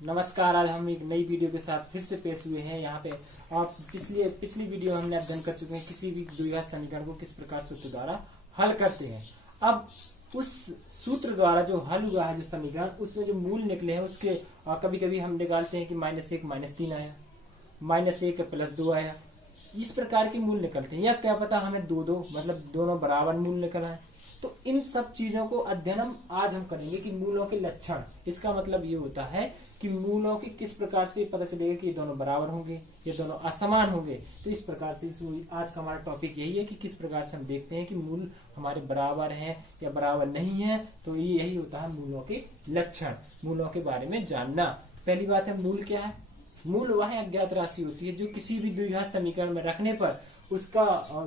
नमस्कार। आज हम एक नई वीडियो के साथ फिर से पेश हुए हैं यहाँ पे। आप पिछली वीडियो में हमने अध्ययन कर चुके हैं किसी भी द्विघात समीकरण को किस प्रकार सूत्र द्वारा हल करते हैं। अब उस सूत्र द्वारा जो हल हुआ है जो समीकरण, उसमें जो मूल निकले हैं उसके कभी कभी हम निकालते हैं कि -1 -3 आया, -1 +2 आया, इस प्रकार के मूल निकलते हैं। या क्या पता हमें दो मतलब दोनों बराबर मूल निकल आए। तो इन सब चीजों को अध्ययन आज हम करेंगे कि मूलों के लक्षण। इसका मतलब ये होता है कि मूलों के किस प्रकार से पता चलेगा कि ये दोनों बराबर होंगे, ये दोनों असमान होंगे। तो इस प्रकार से आज का हमारा टॉपिक यही है कि किस प्रकार से हम देखते हैं कि मूल हमारे बराबर हैं या बराबर नहीं है। तो यही होता है मूलों के लक्षण, मूलों के बारे में जानना। पहली बात है, मूल क्या है? मूल वह अज्ञात राशि होती है जो किसी भी द्विघात समीकरण में रखने पर उसका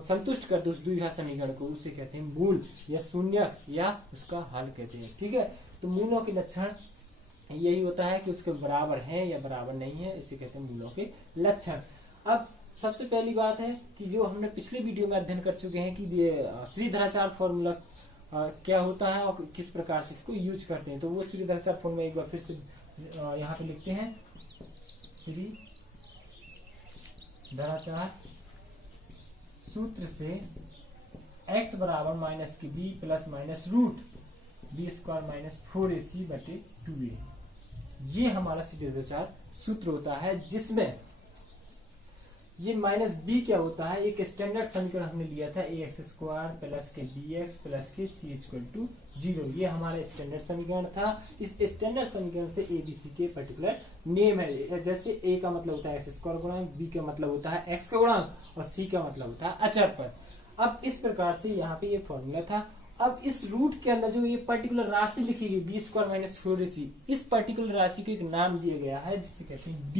संतुष्ट कर दे उस द्विघात समीकरण को, उसे कहते हैं मूल या शून्य या उसका हल कहते हैं। ठीक है, तो मूलों के लक्षण यही होता है कि उसके बराबर है या बराबर नहीं है, इसे कहते हैं मूलों के लक्षण। अब सबसे पहली बात है कि जो हमने पिछले वीडियो में अध्ययन कर चुके हैं कि श्रीधराचार्य फॉर्मूला क्या होता है और किस प्रकार से इसको यूज करते हैं। तो वो श्रीधराचार्य फॉर्मूला एक बार फिर से यहाँ पे लिखते हैं। श्रीधराचार्य सूत्र से x बराबर -b प्लस √b² -4ac/2a, ये हमारा श्रीधराचार्य सूत्र होता है, जिसमें ये -b क्या होता है, एक स्टैंडर्ड समीकरण हमने लिया था ax² प्लस के bx प्लस के c = 0। ये हमारा स्टैंडर्ड समीकरण था। इस स्टैंडर्ड समीकरण से abc के पर्टिकुलर नेम है। जैसे a का मतलब होता है x² गुणांक, b का मतलब होता है x का गुणांक और c का मतलब होता है अचर पद। अब इस प्रकार से यहाँ पे ये फॉर्मूला था। अब इस रूट के अंदर जो ये पर्टिकुलर राशि लिखी गई b² -4ac, इस पर्टिकुलर राशि को एक नाम दिया गया है जिसे कहते हैं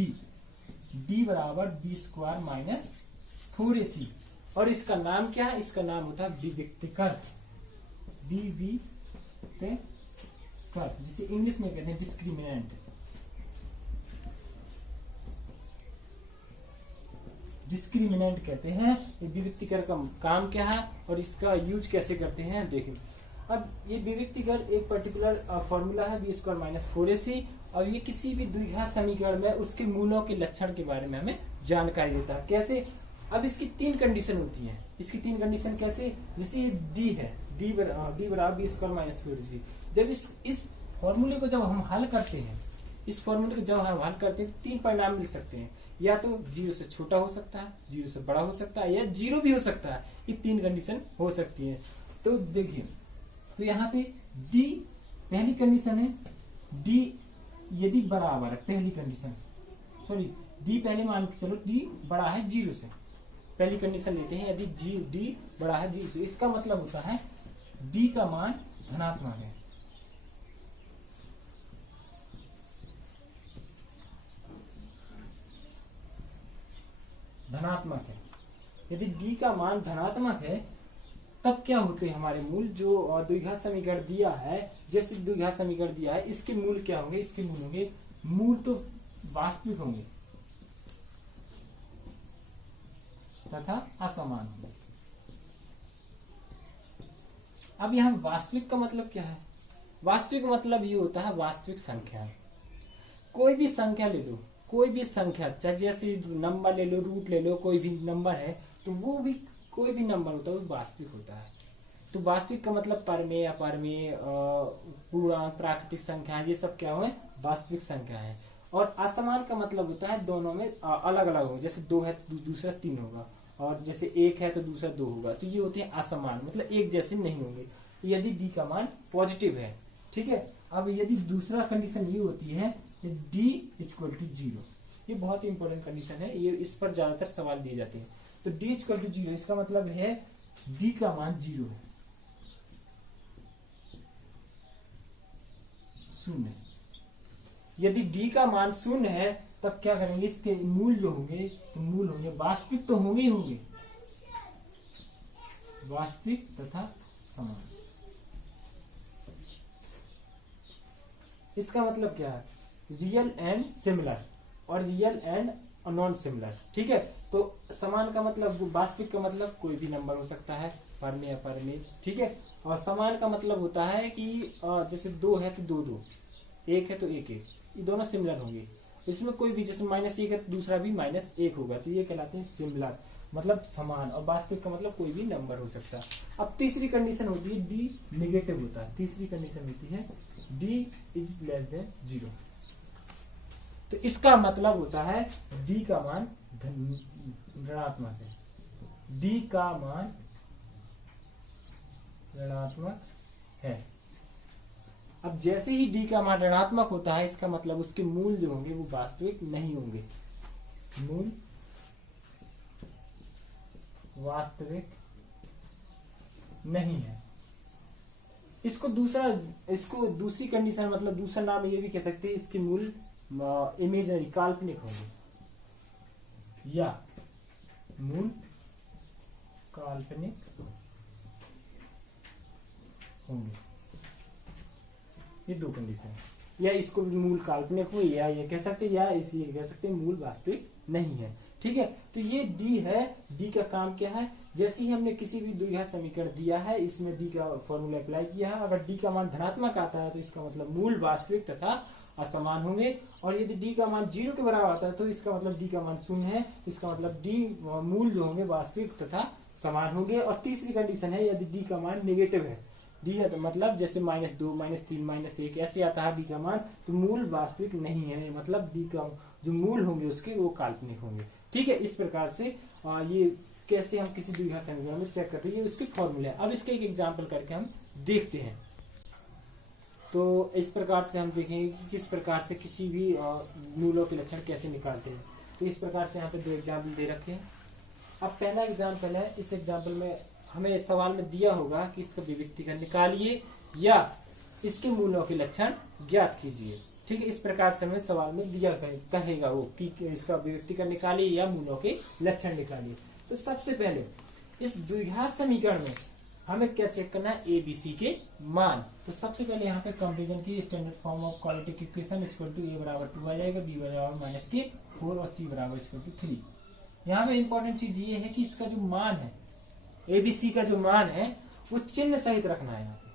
d बराबर b² -4ac। और इसका नाम क्या है? इसका नाम होता है विविक्तिकर, जिसे इंग्लिश में कहते हैं डिस्क्रिमिनेंट। डिस्क्रिमिनेंट कहते हैं। ये विविक्तिकर का काम क्या है और इसका यूज कैसे करते हैं देखें। अब ये विविक्तिकर एक पर्टिकुलर फॉर्मूला है b² -4ac, और ये किसी भी द्विघात समीकरण में उसके मूलों के लक्षण के बारे में हमें जानकारी देता है। कैसे? अब इसकी 3 कंडीशन होती हैं। इसकी 3 कंडीशन कैसे? जैसे ये d है, d बराबर b² -4ac। जब इस फॉर्मूले को जब हम हल करते हैं, इस फॉर्मूले को जब हम हल करते हैं 3 परिणाम मिल सकते हैं। या तो 0 से छोटा हो सकता है, 0 से बड़ा हो सकता है, या 0 भी हो सकता है। ये 3 कंडीशन हो सकती है। तो देखिए, तो यहाँ पे d पहली कंडीशन है, d यदि बराबर है, पहली कंडीशन, सॉरी d पहले मान के चलो d बड़ा है 0 से, पहली कंडीशन लेते हैं। यदि d बड़ा है 0 से, इसका मतलब होता है d का मान धनात्मक है। धनात्मक है। यदि d का मान धनात्मक है तब क्या होते हैं हमारे मूल? जो द्विघात समीकरण दिया है, जैसे द्विघात समीकरण दिया है, इसके मूल क्या होंगे? इसके मूल होंगे, मूल तो वास्तविक होंगे तथा असमान होंगे। अब यहाँ वास्तविक का मतलब क्या है? वास्तविक मतलब ये होता है वास्तविक संख्या। कोई भी संख्या ले लो, कोई भी संख्या, चाहे जैसे नंबर ले लो, रूट ले लो, कोई भी नंबर है, तो वो भी कोई भी नंबर होता है वो वास्तविक होता है। तो वास्तविक का मतलब परमेय, अपरमेय, पूर्णांक, प्राकृतिक संख्या, ये सब क्या हुए? वास्तविक संख्या है। और असमान का मतलब होता है दोनों में अलग अलग हो। जैसे 2 है तो दूसरा 3 होगा, और जैसे 1 है तो दूसरा 2 होगा। तो ये होते हैं असमान, मतलब एक जैसे नहीं होंगे यदि d का मान पॉजिटिव है। ठीक है। अब यदि दूसरा कंडीशन ये होती है d = 0, ये बहुत इंपॉर्टेंट कंडीशन है, ये इस पर ज्यादातर सवाल दिए जाते हैं। तो d = 0, इसका मतलब है d का मान 0 है, 0। यदि d का मान 0 है तब क्या करेंगे? इसके मूल जो होंगे, तो मूल होंगे वास्तविक, तो होंगे ही होंगे, वास्तविक तथा समान। इसका मतलब क्या है? रियल एंड सिमिलर और रियल एंड नॉन सिमिलर। ठीक है। तो समान का मतलब, वास्तविक का मतलब कोई भी नंबर हो सकता है, परमेय, अपरमेय। ठीक है। और समान का मतलब होता है कि जैसे 2 है तो 2 2, एक है तो एक एक, ये दोनों सिमिलर होंगे। इसमें कोई भी जैसे -1 है तो दूसरा भी -1 होगा, तो ये कहलाते हैं सिमिलर, मतलब समान। और वास्तविक का मतलब कोई भी नंबर हो सकता है। अब तीसरी कंडीशन होती है डी नेगेटिव होता है। तीसरी कंडीशन होती है डी इज लेस देन 0। तो इसका मतलब होता है डी का मान ऋणात्मक है, डी का मान ऋणात्मक है। अब जैसे ही डी का मान ऋणात्मक होता है, इसका मतलब उसके मूल जो होंगे वो वास्तविक नहीं होंगे, मूल वास्तविक नहीं है। इसको दूसरी कंडीशन, मतलब दूसरा नाम ये भी कह सकते हैं, इसके मूल इमेजनरी काल्पनिक होंगे या मूल काल्पनिक होंगे। ये दो कंडीशन है, या इसको भी मूल काल्पनिक हो, या ये कह सकते हैं, या इसलिए कह सकते हैं मूल वास्तविक नहीं है। ठीक है, तो ये डी है। डी का काम क्या है, जैसे ही हमने किसी भी द्विघात समीकरण दिया है, इसमें डी का फॉर्मूला अप्लाई किया है, अगर डी का मान धनात्मक आता है तो इसका मतलब मूल वास्तविक तथा असमान होंगे, और यदि डी का मान 0 के बराबर आता है तो इसका मतलब डी का मान 0 है, तो इसका मतलब डी मूल जो होंगे वास्तविक तथा समान होंगे। और तीसरी कंडीशन है यदि डी का मान नेगेटिव है, डी है तो मतलब जैसे -2, -3, -1 ऐसे आता है डी का मान, तो मूल वास्तविक नहीं है, मतलब डी का जो मूल होंगे उसके वो काल्पनिक होंगे। ठीक है, इस प्रकार से ये कैसे हम किसी द्विघात समीकरण में चेक करते हैं, ये उसके फॉर्मूले है। अब इसके एक एग्जाम्पल करके हम देखते हैं। तो इस प्रकार से हम देखेंगे कि किस प्रकार से किसी भी मूलों के लक्षण कैसे निकालते हैं। तो इस प्रकार से यहाँ पे दो एग्जाम्पल दे रखे हैं। अब पहला एग्जाम्पल है, इस एग्जाम्पल में हमें सवाल में दिया होगा कि इसका विविक्तीकरण निकालिए या इसके मूलों के लक्षण ज्ञात कीजिए। ठीक है, इस प्रकार से हमें सवाल में दिया कहेगा वो कि इसका विविक्तीकरण निकालिए या मूलों के लक्षण निकालिए। तो सबसे पहले इस द्विघात समीकरण में हमें क्या चेक करना है, ए बी सी के मान। तो सबसे पहले यहाँ पे कंपेरिजन की standard form of quadratic equation equal to a बराबर 2 आ जाएगा, बी बराबर -4 और सी बराबर इक्वल टू 3। यहाँ पे इंपॉर्टेंट चीज ये है कि इसका जो मान है, एबीसी का जो मान है वो चिन्ह सहित रखना है यहाँ पे।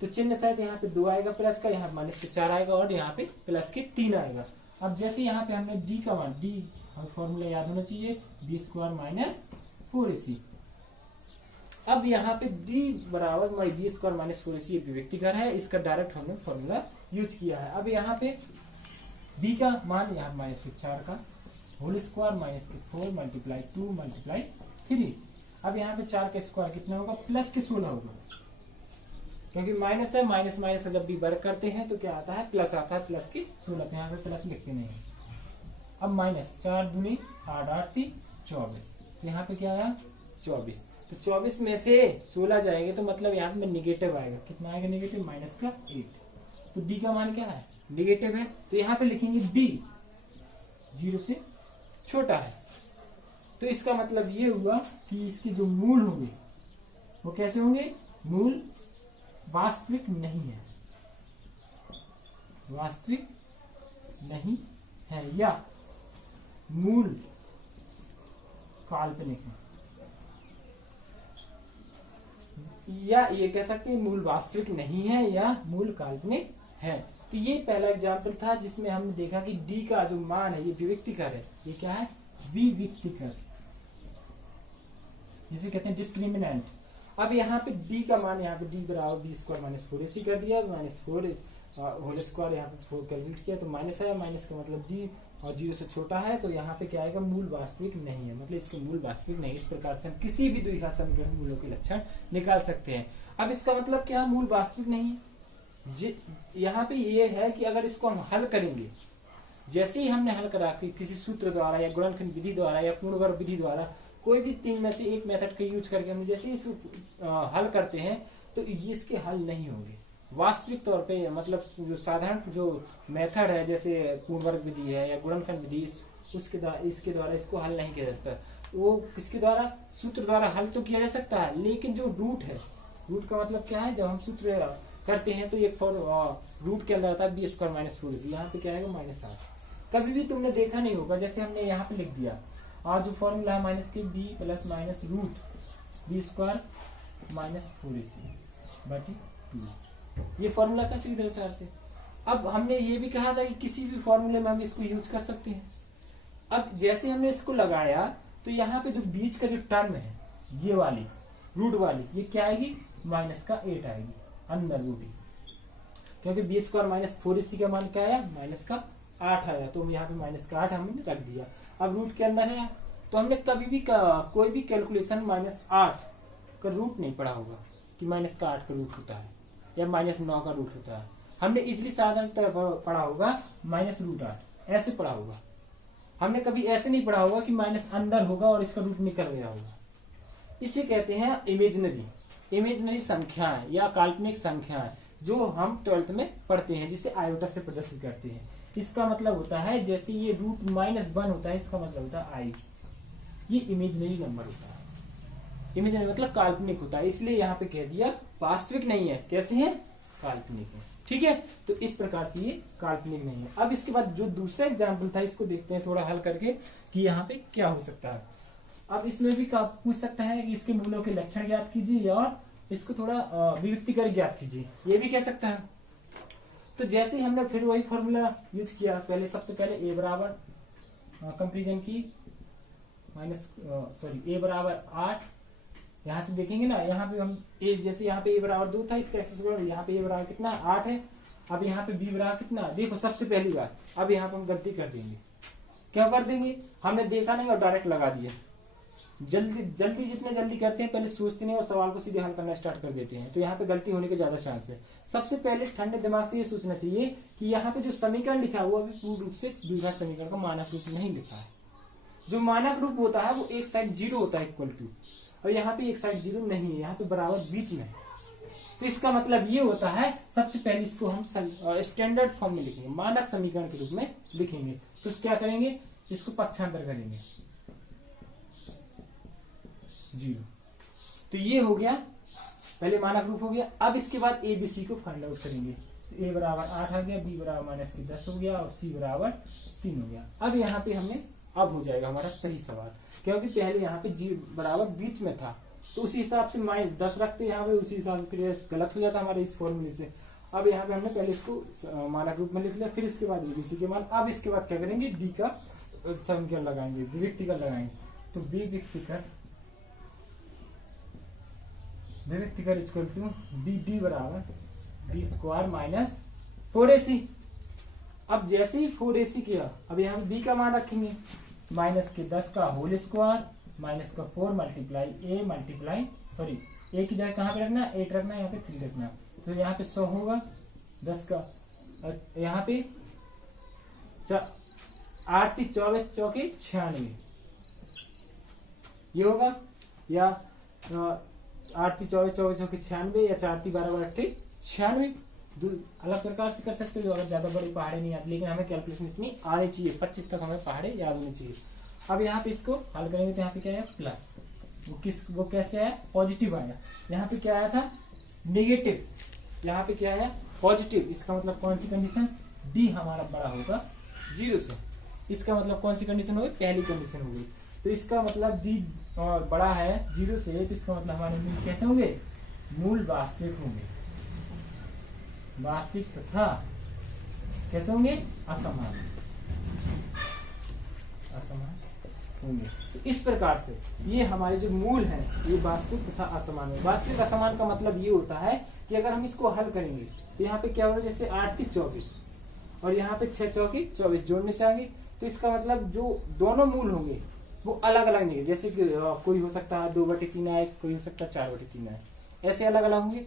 तो चिन्ह सहित यहाँ पे 2 आएगा प्लस का, यहाँ -4 आएगा और यहाँ पे प्लस के 3 आएगा। अब जैसे यहाँ पे हमने डी का मान, डी हमें फॉर्मूला याद होना चाहिए, b² - 4ac। अब यहाँ पे d बराबर b² - 4ac ये विविक्तीकरण है, इसका डायरेक्ट हमने फॉर्मूला यूज किया है। अब यहाँ पे b का मान यहाँ -4 का होल स्क्वायर -4 मल्टीप्लाई 2 मल्टीप्लाई 3। अब यहाँ पे 4 का स्क्वायर कितना होगा, प्लस के 16 होगा, क्योंकि माइनस है, माइनस माइनस से जब भी वर्ग करते हैं तो क्या आता है, प्लस आता है, प्लस के 16। यहाँ पे प्लस लिखते नहीं है। अब -4 दूनी 8 8 3 24, तो यहाँ पे क्या आया 24। तो 24 में से 16 जाएंगे तो मतलब यहाँ पे निगेटिव आएगा। कितना आएगा निगेटिव, -8। तो डी का मान क्या है, निगेटिव है, तो यहाँ पे लिखेंगे डी 0 से छोटा है। तो इसका मतलब ये हुआ कि इसके जो मूल होंगे वो कैसे होंगे, मूल वास्तविक नहीं है, वास्तविक नहीं है, या मूल काल्पनिक है, या ये कह सकते हैं मूल वास्तविक नहीं है या मूल काल्पनिक है। तो ये पहला एग्जाम्पल था जिसमें हमने देखा कि डी का जो मान है ये विविक्तीकर है। ये क्या है, विविक्तीकर, जिसे कहते हैं डिस्क्रिमिनेंट। अब यहाँ पे डी का मान, यहाँ पे डी बराबर b² - 4ac कर दिया, -4 होल स्क्वायर यहाँ पे 4 कैलकुलेट किया तो माइनस है, माइनस का मतलब डी और 0 से छोटा है, तो यहाँ पे क्या आएगा, मूल वास्तविक नहीं है, मतलब इसके मूल वास्तविक नहीं। इस प्रकार से हम किसी भी द्विघात समीकरण मूलों के लक्षण निकाल सकते हैं। अब इसका मतलब क्या, मूल वास्तविक नहीं है। यहाँ पे ये है कि अगर इसको हम हल करेंगे, जैसे ही हमने हल करा किसी सूत्र द्वारा या गुणनखंड विधि द्वारा या पूर्ण वर्ग विधि द्वारा, कोई भी 3 में से एक मेथड का यूज करके हम जैसे इसको हल करते हैं तो इसके हल नहीं होंगे वास्तविक तौर पे। मतलब जो साधारण जो मेथड है जैसे पूर्ण वर्ग विधि है या गुणनखंड विधि, इसके द्वारा इसको हल नहीं किया जा सकता। वो किसके द्वारा, सूत्र द्वारा हल तो किया जा सकता है, लेकिन जो रूट है, रूट का मतलब क्या है, जब हम सूत्र करते हैं तो एक रूट के अंदर आता है b² - 4ac, यहाँ पे क्या आएगा -8। कभी भी तुमने देखा नहीं होगा, जैसे हमने यहाँ पे लिख दिया और जो फॉर्मूला है माइनस के b + -रूट b² - 4ac/2, ये फॉर्मूला था सीधे 4 से। अब हमने ये भी कहा था कि किसी भी फॉर्मूले में हम इसको यूज कर सकते हैं। अब जैसे हमने इसको लगाया तो यहाँ पे जो बीच का जो टर्म है ये वाली रूट वाली, ये क्या आएगी, माइनस का 8 आएगी अंदर रूट, क्योंकि बी स्क्वायर माइनस 4ac का मान क्या आया, माइनस का 8 आया, तो यहाँ पे माइनस का 8 हमने रख दिया। अब रूट के अंदर है तो हमने कभी भी कोई भी कैलकुलेशन माइनस 8 का रूट नहीं पढ़ा होगा कि माइनस का 8 का रूट होता है या माइनस 9 का रूट होता है। हमने इजिली साधारणतः पढ़ा होगा माइनस रूट 8, ऐसे पढ़ा होगा। हमने कभी ऐसे नहीं पढ़ा होगा कि माइनस अंदर होगा और इसका रूट निकल गया होगा। इसे कहते हैं इमेजिनरी संख्याएं या काल्पनिक संख्याएं, जो हम 12th में पढ़ते हैं, जिसे आयोटा से प्रदर्शित करते हैं। इसका मतलब होता है जैसे ये रूट -1 होता है, इसका मतलब होता है आई, ये इमेजिनरी नंबर होता है। इमेजिनरी मतलब काल्पनिक होता है, इसलिए यहाँ पे कह दिया वास्तविक नहीं है, कैसे है, काल्पनिक है। ठीक है, तो इस प्रकार से ये काल्पनिक नहीं है। अब इसके बाद जो दूसरा एग्जाम्पल था इसको देखते हैं थोड़ा हल करके कि यहाँ पे क्या हो सकता है। अब इसमें भी पूछ सकता है कि इसके मूलों के लक्षण ज्ञात कीजिए और इसको थोड़ा विविक्ति कर ज्ञात कीजिए, ये भी कह सकता है। तो जैसे हमने फिर वही फॉर्मूला यूज किया, पहले सबसे पहले ए बराबर कंपेरिजन की ए बराबर 8, यहाँ से देखेंगे ना, यहाँ पे हम ए, जैसे यहाँ पे ए बराबर 2 था, इसका एक्स स्क्वायर, यहाँ पे ए बराबर कितना 8 है। अब यहाँ पे बी बराबर कितना, देखो सबसे पहली बात, अब यहाँ पे हम गलती कर देंगे, क्या कर देंगे, हमने देखा नहीं और डायरेक्ट लगा दिया। जल्दी जितने जल्दी करते हैं पहले सोचते नहीं और सवाल को सीधे हल करना स्टार्ट कर देते हैं, तो यहाँ पे गलती होने के ज्यादा चांस है। सबसे पहले ठंडे दिमाग से ये सोचना चाहिए कि यहाँ पे जो समीकरण लिखा हुआ अभी पूर्ण रूप से द्विघात समीकरण का मानक रूप नहीं लिखा है। जो मानक रूप होता है वो एक साइड 0 होता है इक्वल टू, और यहाँ पे एक साइड 0 नहीं है, यहाँ पे बराबर बीच में। तो इसका मतलब ये होता है सबसे पहले इसको हम स्टैंडर्ड फॉर्म में लिखेंगे, मानक समीकरण के रूप में लिखेंगे। तो क्या करेंगे, इसको पक्षांतर करेंगे 0। तो ये हो गया, पहले मानक रूप हो गया। अब इसके बाद एबीसी को फाइंड आउट करेंगे। तो ए बराबर 8 आ गया, बी बराबर -10 हो गया और सी बराबर 3 हो गया। अब यहाँ पे हमने अब हो जाएगा हमारा सही सवाल, क्योंकि पहले यहाँ पे जी बराबर बीच में था, तो उसी हिसाब से -10 रखते यहाँ पे, उसी हिसाब से गलत हो जाता हमारे इस फॉर्मूले से। अब यहाँ पे हमने पहले इसको मानक रूप में लिख लिया, फिर इसके बाद एबीसी के मान। अब इसके बाद क्या करेंगे, डी का समीकरण लगाएंगे, विविक्तिकर लगाएंगे। तो विविक्तिकर इक्वल टू डी बराबर डी स्क्वायर माइनस 4ac। अब जैसे ही 4ac किया, अब यहाँ बी का मान रखेंगे, -10 का होल स्क्वायर माइनस का 4 मल्टीप्लाई ए की जगह कहाँ पे रखना, 8 रखना, यहाँ पे 3 रखना। तो यहाँ पे 100 होगा 10 का, और यहाँ पे 8 × 24 = 96 ये होगा, या 8 × 24 = 96, या 4 × 12 = 96। अलग प्रकार से कर सकते हो, अगर ज्यादा बड़ी पहाड़े नहीं आती, लेकिन हमें कैलकुलेशन इतनी आनी चाहिए, 25 तक हमें पहाड़े याद होनी चाहिए। अब यहाँ पे इसको हल करेंगे तो यहाँ पे क्या है, प्लस, वो कैसे आया, पॉजिटिव आया। यहाँ पे क्या आया था, नेगेटिव, यहाँ पे क्या आया, पॉजिटिव। इसका मतलब कौन सी कंडीशन, डी हमारा बड़ा होगा 0 से। इसका मतलब कौन सी कंडीशन हो गई, पहली कंडीशन हो गई। तो इसका मतलब डी बड़ा है 0 से, तो इसका मतलब हमारे मूल कैसे होंगे, मूल वास्तविक होंगे, वास्तविक तथा कैसे होंगे, असमान होंगे। तो इस प्रकार से ये हमारे जो मूल हैं ये वास्तविक तथा असमान है। वास्तविक असमान का मतलब ये होता है कि अगर हम इसको हल करेंगे तो यहाँ पे क्या होगा, जैसे 8 × 24 और यहाँ पे 6 × 24 जोड़ने से आगे, तो इसका मतलब जो दोनों मूल होंगे वो अलग अलग नहीं है। जैसे कि कोई हो सकता है 2/3 आए, कोई हो सकता है 4/3 आए, ऐसे अलग अलग होंगे,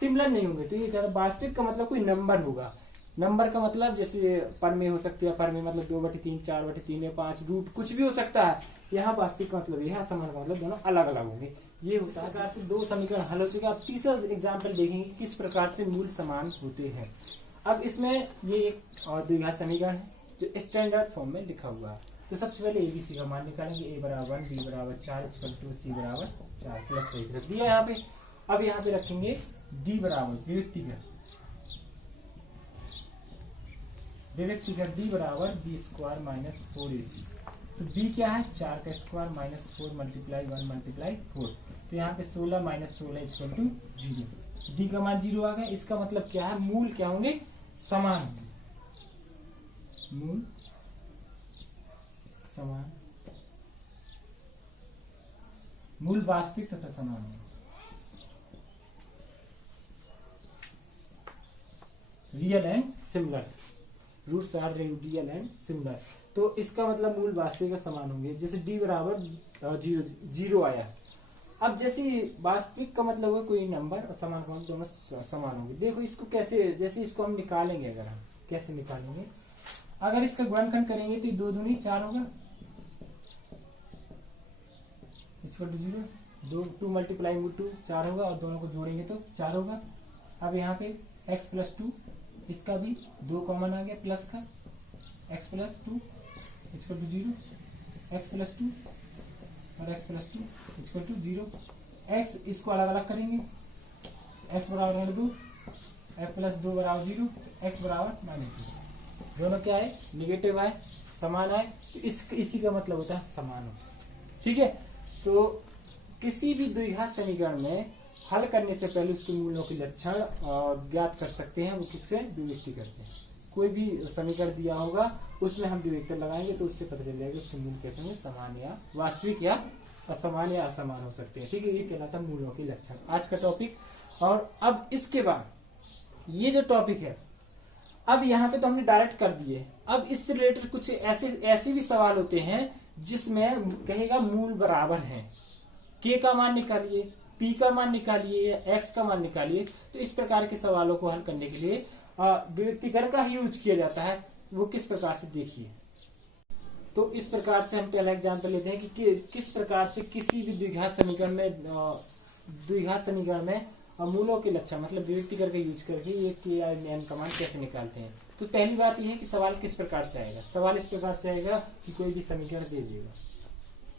सिमिलर नहीं होंगे। तो ये वास्तविक का मतलब कोई नंबर होगा। नंबर का मतलब जैसे पर में हो सकती है, पर में मतलब 2/3, 4/3 या 5 रूट कुछ भी हो सकता है। यहाँ वास्तविक का मतलब, यहाँ समान का मतलब दोनों अलग अलग होंगे। ये होता है प्रकार से 2 समीकरण हल हो चुके। अब तीसरा एग्जाम्पल देखेंगे किस प्रकार से मूल समान होते हैं। अब इसमें ये एक और द्विघात समीकरण है जो स्टैंडर्ड फॉर्म में लिखा हुआ है। तो सबसे पहले एबीसी का मान निकालेंगे, ए बराबर 1, बी बराबर 4, सी बराबर 4 प्लस 1 रख दिया यहाँ पे। अब यहाँ पे रखेंगे डी बराबर विविक्तिकर डी बराबर बी स्क्वायर माइनस 4ac। तो बी क्या है, 4 का स्क्वायर माइनस 4 मल्टीप्लाई 1 मल्टीप्लाई 4। तो यहाँ पे 16 - 16 = 0। डी का मान 0 आ गया। इसका मतलब क्या है, मूल क्या होंगे, समान होंगे, मूल समान, मूल वास्तविक तथा समान होंगे। Real and similar, roots are real and similar. तो इसका मतलब मूल वास्तविक का समान होंगे। जैसे d बराबर 0 आया। अब जैसे वास्तविक का मतलब है कोई नंबर और समान का मतलब दोनों समान होंगे। देखो इसको कैसे, जैसे इसको हम निकालेंगे, अगर हम कैसे निकालेंगे, अगर इसका गुणनखंड करेंगे तो 2 दूनी 4 होगा, इक्वल टू 0, 2 मल्टीप्लाई 2 4 होगा, और दोनों को जोड़ेंगे तो 4 होगा। अब यहाँ पे x प्लस 2, इसका भी 2 कॉमन आ गया प्लस का, x plus 2 equal to 0, x plus 2 और x plus 2 equal to 0। x इसको अलग अलग करेंगे, x बराबर 2, x प्लस 2 बराबर 0, x बराबर -2। दोनों क्या है, निगेटिव आए, समान आए, तो इसी का मतलब होता है समान हो। ठीक है, तो किसी भी द्विघात समीकरण में हल करने से पहले उसके मूलों के लक्षण ज्ञात कर सकते हैं। वो किससे, द्विविक्ती करते हैं। कोई भी समीकरण दिया होगा उसमें हम द्विविक्तर लगाएंगे तो उससे पता चल जाएगा उसके मूल कैसे होंगे, समान या वास्तविक या असमान या असमान हो सकते हैं। ठीक है, ये कहलाता है मूलों के लक्षण, आज का टॉपिक। और अब इसके बाद ये जो टॉपिक है, अब यहाँ पे तो हमने डायरेक्ट कर दिए। अब इससे रिलेटेड कुछ ऐसे भी सवाल होते हैं जिसमें कहेगा मूल बराबर है, k का मान निकालिए, p का मान निकालिए या x का मान निकालिए। तो इस प्रकार के सवालों को हल करने के लिए द्विविक्तीकरण का ही यूज किया जाता है। वो किस प्रकार से देखिए। तो इस प्रकार से हम पहला एग्जांपल लेते हैं कि किस प्रकार से किसी भी द्विघात समीकरण में मूलों के लक्षण मतलब द्विविक्तीकरण का यूज करके ये k और m का मान कैसे निकालते हैं। तो पहली बात यह है कि सवाल किस प्रकार से आएगा। सवाल इस प्रकार से आएगा कि कोई भी समीकरण दे देगा,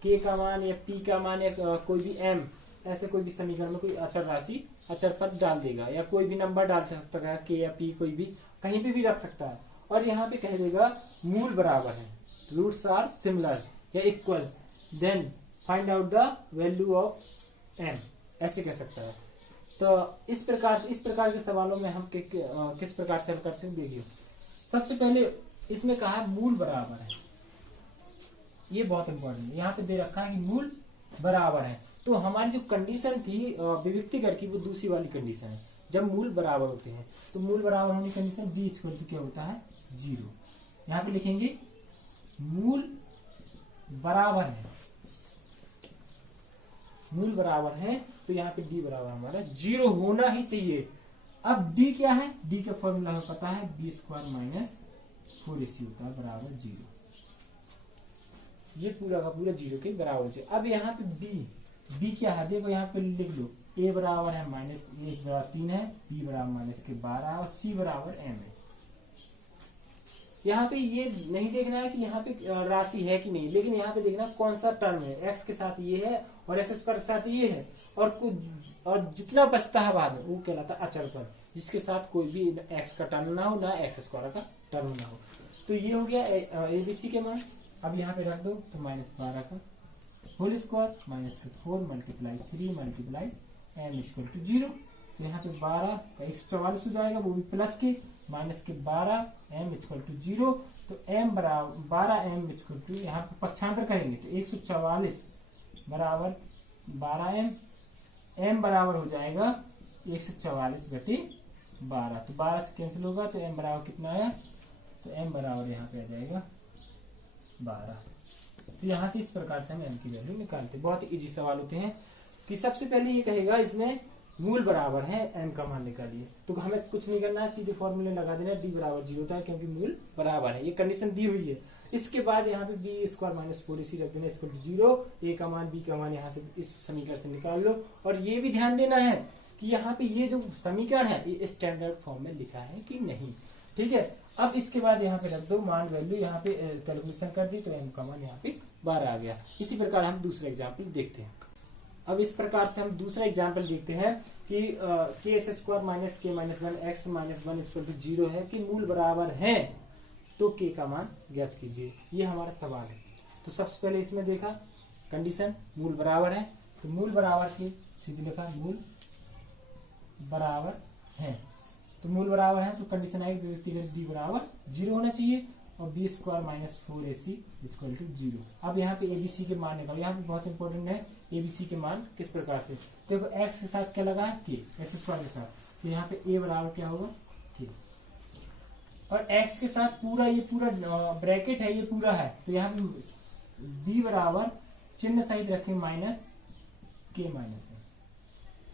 k का मान या p का मान या कोई भी m, ऐसे कोई भी समीकरण में कोई अचर राशि अचर पद डाल देगा, या कोई भी नंबर डाल सकता है, k या p कोई भी कहीं पे भी रख सकता है। और यहाँ पे कह देगा मूल बराबर है, रूट्स आर सिमिलर या equal, then find out the value of m, ऐसे कह सकता है। तो इस प्रकार के सवालों में हम किस प्रकार से हल कर सकते देखिए। सबसे पहले इसमें कहा है मूल बराबर है, ये बहुत इंपॉर्टेंट है। यहाँ पे दे रखा है कि मूल बराबर है। तो हमारी जो कंडीशन थी विविक्तीकरण की, वो दूसरी वाली कंडीशन है जब मूल बराबर होते हैं। तो मूल बराबर होने की कंडीशन d इक्वल टू क्या होता है, 0। यहाँ पे लिखेंगे मूल बराबर है, मूल बराबर है, तो यहाँ पे d बराबर हमारा 0 होना ही चाहिए। अब d क्या है, d का फॉर्मूला हमें पता है, b स्क्वायर माइनस 4ac होता है बराबर 0। ये पूरा का पूरा 0 के बराबर है। अब यहाँ पे b क्या है, देखो यहाँ पे लिख लो, a बराबर है -1 बराबर 3 है, b बराबर -12 और c बराबर m है। यहाँ पे ये नहीं देखना है कि यहाँ पे राशि है कि नहीं, लेकिन यहाँ पे देखना कौन सा टर्म है, x के साथ ये है और x के साथ ये है, और जितना बचता है बाद में वो कहलाता है अचर पद, जिसके साथ कोई भी x का टर्म ना हो, ना x स्क्वायर का टर्म ना हो। तो ये हो गया ABC के मान। अब यहाँ पे रख दो तो -12 का whole square -4 multiply 3 multiply m equal to 0। तो यहाँ पे 12 का 144 हो जाएगा, वो भी प्लस के माइनस के 12 m इक्वल टू 0। तो m बराबर 12 m इक्वल टू, यहाँ पे पक्षांतर करेंगे तो 144 बराबर 12 m बराबर हो जाएगा 144/12। तो 12 से कैंसिल होगा तो m बराबर कितना आया, तो m बराबर यहाँ पे आ जाएगा 12। तो यहाँ से इस प्रकार से हम m की वैल्यू निकालते हैं। बहुत इजी सवाल होते हैं कि सबसे पहले ये कहेगा इसमें मूल बराबर है, m का मान निकालिए। तो हमें कुछ नहीं करना है, सीधे फॉर्मूले लगा देना, d बराबर 0 होता है क्योंकि मूल बराबर है, ये कंडीशन दी हुई है। इसके बाद यहाँ पे b स्क्वायर माइनस 4ac रख देना इक्वल टू 0। a का मान b का मान यहाँ से इस समीकरण से निकाल लो। और ये भी ध्यान देना है कि यहाँ पे ये जो समीकरण है ये स्टैंडर्ड फॉर्म में लिखा है कि नहीं। ठीक है, अब इसके बाद यहाँ पे रख दो मान वैल्यू, यहाँ पे कैलकुलेशन कर दी तो m का मान यहाँ पे 12 आ गया। इसी प्रकार हम दूसरा एग्जाम्पल देखते हैं। अब इस प्रकार से हम दूसरा एग्जाम्पल देखते हैं कि k square minus k minus 1 x minus 1 equal to 0 है कि मूल बराबर है, तो k का मान ज्ञात कीजिए। ये हमारा सवाल है। तो सबसे पहले इसमें देखा कंडीशन मूल बराबर है, तो मूल बराबर की सीधे लिखा मूल बराबर है। तो मूल बराबर है तो कंडीशन आएगी व्यक्तिगत b बराबर 0 होना चाहिए और b square minus 4ac equal to 0। अब यहाँ पे एबीसी के मान निकालो, यहाँ पे बहुत इंपॉर्टेंट है एबीसी के मान किस प्रकार से। देखो x के साथ क्या लगा है k, एक्स स्क्वायर के साथ, तो यहाँ पे a बराबर क्या होगा k, और x के साथ पूरा ये पूरा ब्रैकेट है, ये पूरा है, तो यहाँ पे b बराबर चिन्ह सहित रखें माइनस k माइनस में,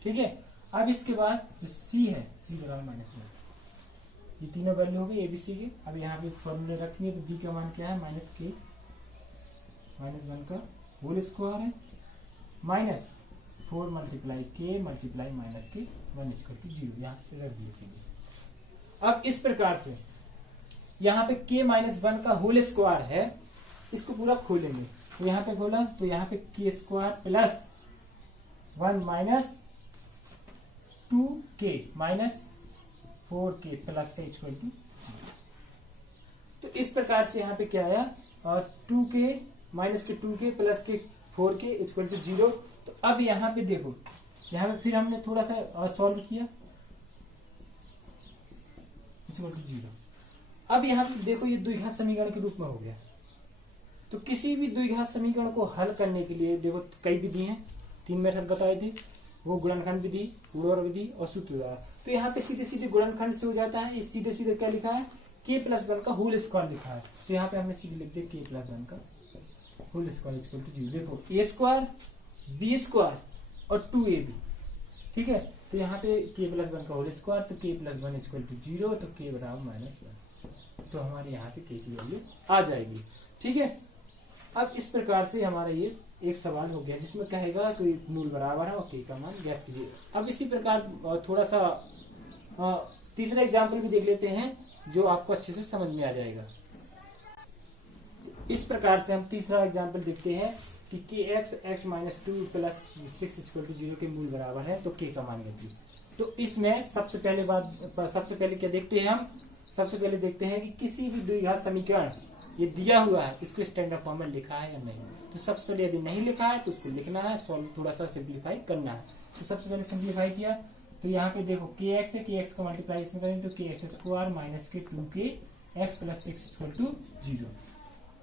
ठीक है। अब इसके बाद जो c है, c बराबर माइनस 1, ये तीनों वैल्यू हो गई एबीसी के। अब यहाँ पे फॉर्मूले रखेंगे तो b का मान क्या है माइनस k माइनस 1 का होल स्क्वायर है minus 4 multiply k multiply minus k 1 equal to 0, यहाँ पे रख दिए सीधे। अब इस प्रकार से यहाँ पे k माइनस 1 का होल स्क्वायर है, इसको पूरा खोलेंगे, तो यहाँ पे खोला तो यहाँ पे k square plus 1 minus 2k minus 4k plus का इक्वल टू, तो इस प्रकार से यहाँ पे क्या आया और 2k माइनस के 2k प्लस के 4k इक्वल टू 0। तो अब यहाँ पे देखो, यहाँ पे फिर हमने थोड़ा सा सॉल्व किया इक्वल टू 0। अब यहाँ पे देखो ये द्विघात समीकरण के रूप में हो गया। तो किसी भी द्विघात समीकरण को हल करने के लिए देखो कई विधि हैं, 3 मेथड बताए थे, वो गुणनखंड विधि, गुणोत्तर विधि और सूत्र द्वारा। तो यहाँ पे सीधे सीधे गुणनखंड से हो जाता है, सीधे सीधे क्या लिखा है k प्लस 1 का होल स्क्वायर लिखा है, तो यहाँ पे हमने सीधे लिख दिया k प्लस 1 का होल स्क्वायर इक्वल टू 0। देखो a स्क्वायर b स्क्वायर और 2ab, ठीक है। तो यहाँ पे k प्लस 1 का होल स्क्वायर, तो k प्लस 1 इक्वल टू 0, तो k बराबर माइनस 1, तो हमारे यहाँ पे k की वैल्यू आ जाएगी, ठीक है। अब इस प्रकार से हमारा ये एक सवाल हो गया जिसमें कहेगा कि मूल बराबर है और k का मान ज्ञात कीजिए। अब इसी प्रकार थोड़ा सा तीसरा एग्जाम्पल भी देख लेते हैं जो आपको अच्छे से समझ में आ जाएगा। इस प्रकार से हम तीसरा एग्जाम्पल देखते हैं कि kx x minus 2 plus 6 equal to 0 के मूल बराबर है, तो k का मान ज्ञात कीजिए। तो इसमें सबसे पहले क्या देखते हैं हम, सबसे पहले देखते हैं कि किसी भी द्विघात समीकरण ये दिया हुआ है इसको स्टैंडर्ड फॉर्म में लिखा है या नहीं। तो सबसे पहले यदि नहीं लिखा है तो उसको लिखना है, सॉल्व थोड़ा सा सिंप्लीफाई करना है। तो सबसे पहले सिंप्लीफाई किया तो यहाँ पे देखो kx है, kx का मल्टीप्लाई इसमें करेंगे तो kx स्क्वायर माइनस के 2k x plus 6 equal to 0।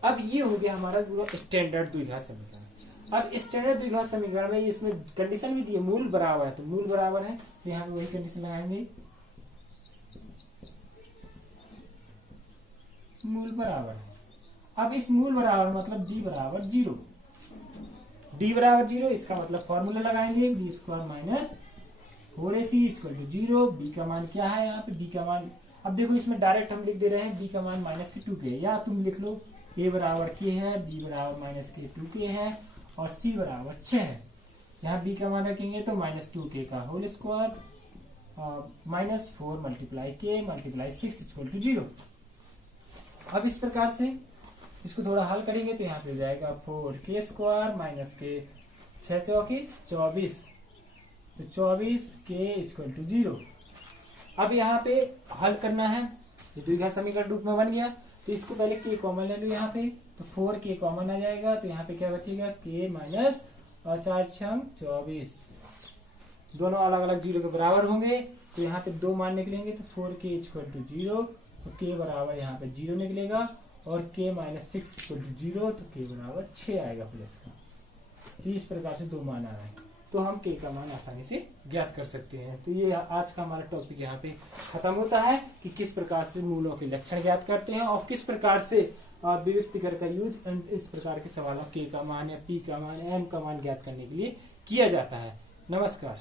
अब ये हो गया हमारा स्टैंडर्ड द्विघात समीकरण। अब स्टैंडर्ड द्विघात समीकरण में इसमें कंडीशन भी दी है, मूल बराबर है, तो मूल बराबर है तो यहाँ पे वही कंडीशन लगाएंगे, मूल बराबर है। अब इस मूल बराबर मतलब d बराबर 0, d बराबर 0, इसका मतलब फॉर्मूला लगाएंगे b square minus 4ac equal to 0। b का मान क्या है यहाँ पे, b का मान, अब देखो इसमें डायरेक्ट हम लिख दे रहे हैं b का मान माइनस के 2k, या तुम लिख लो a बराबर k है, b बराबर माइनस के 2k है और c बराबर 6 है। यहाँ b का मान रखेंगे तो माइनस 2k का whole square minus 4 multiply k multiply 6 equal to 0। अब इस प्रकार से इसको थोड़ा हल करेंगे तो यहाँ पे हो जाएगा 4k स्क्वायर माइनस के 6 चौकी 24, तो 24k इक्वल टू 0। अब यहाँ पे हल करना है, ये द्विघात समीकरण रूप में बन गया, तो इसको पहले k कॉमन ले लो यहाँ पे, तो 4k कॉमन आ जाएगा, तो यहाँ पे क्या बचेगा k माइनस और 4 6 24, दोनों अलग अलग 0 के बराबर होंगे, तो यहाँ पे 2 मान निकलेंगे, तो 4k इक्वल टू 0, तो k बराबर यहाँ पे 0 निकलेगा और k माइनस 6 इक्वल टू 0, तो k बराबर 6 आएगा प्लस का। तो इस प्रकार से 2 मान आ रहा है, तो हम k का मान आसानी से ज्ञात कर सकते हैं। तो ये आज का हमारा टॉपिक यहाँ पे खत्म होता है कि किस प्रकार से मूलों के लक्षण ज्ञात करते हैं और किस प्रकार से विभक्ति कर का यूज इस प्रकार के सवालों k का मान या p का मान या m का मान ज्ञात करने के लिए किया जाता है। नमस्कार।